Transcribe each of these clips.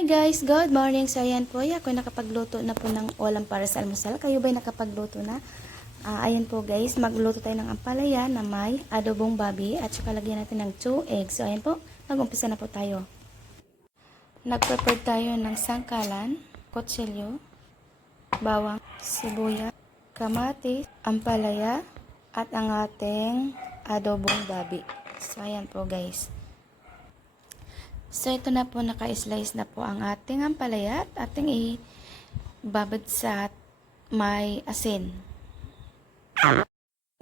Hi guys, good morning. So ayan po, ako nakapagluto na po ng ulam para sa almusal. Kayo ba'y nakapagluto na? Ah, ayan po guys, magluto tayo ng ampalaya na may adobong babi at saka lagyan natin ng 2 eggs. So ayan po, mag-umpisa na po tayo. Nag-prepare tayo ng sangkalan, kutsilyo, bawang, sibuyas, kamatis, ampalaya, at ang ating adobong babi. So ayan po guys. So, ito na po, naka-slice na po ang ating ampalaya at ating ibabad sa may asin.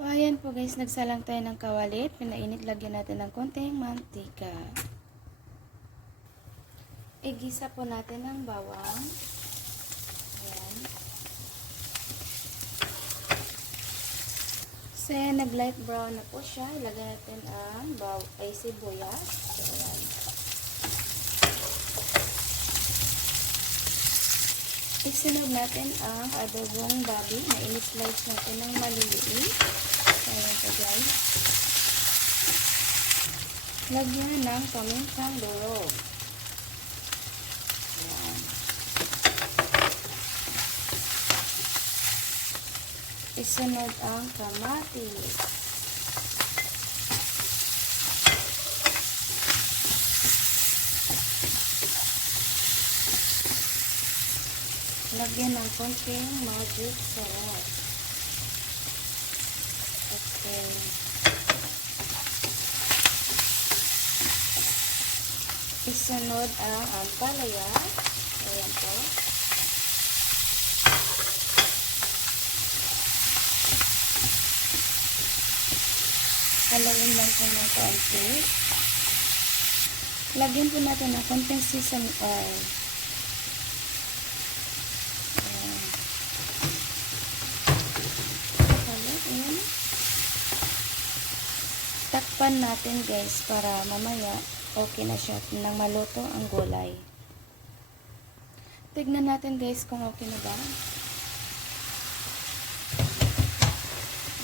So, ayan po guys, nagsalang tayo ng kawalit. Pinainit, lagyan natin ng konting mantika. Igisa po natin ang bawang. Ayan. So, ayan, nag-light brown na po siya. Ilagay natin ang baw ay sibuyas. Ayan. Isunod natin ang adobong babi na in-slice natin ng maliliit. Ayan po guys. Lagyan ng pamintang durog. Ayan. Isunod ang kamatis. Lagyan ng konting magic sarap. Okay. Isunod ang ampalaya. Ayan po. Halayin lang po ng konti. Lagyan po natin ng konting sesame oil. Ayan. Halayin. Takpan natin guys para mamaya okay na siya nang maluto ang gulay. Tignan natin guys kung okay na ba.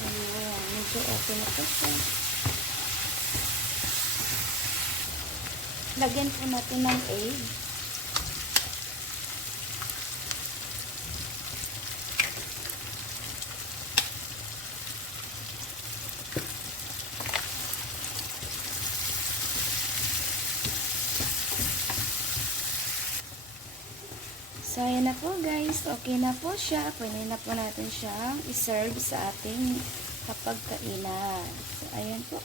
Ayan, medyo okay na po siya. Lagyan po natin ng egg. So, ayan na po guys. Okay na po siya. Pwede na po natin siyang iserve sa ating kapagkainan. So, ayan po.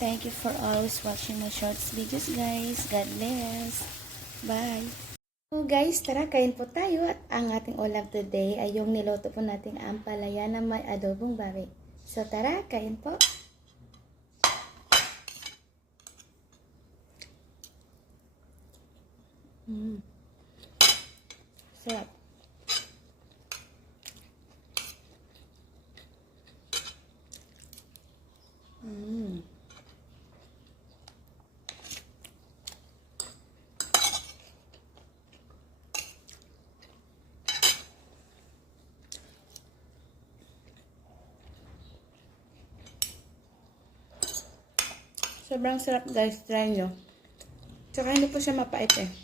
Thank you for always watching my shorts videos guys. God bless. Bye. So guys, tara kain po tayo at ang ating ulam today ay yung niloto po nating ampalaya na may adobong babi. So tara, kain po. Mm. Sarap. Mm. Sobrang sarap guys, try nyo. Tsaka hindi po siya mapait eh.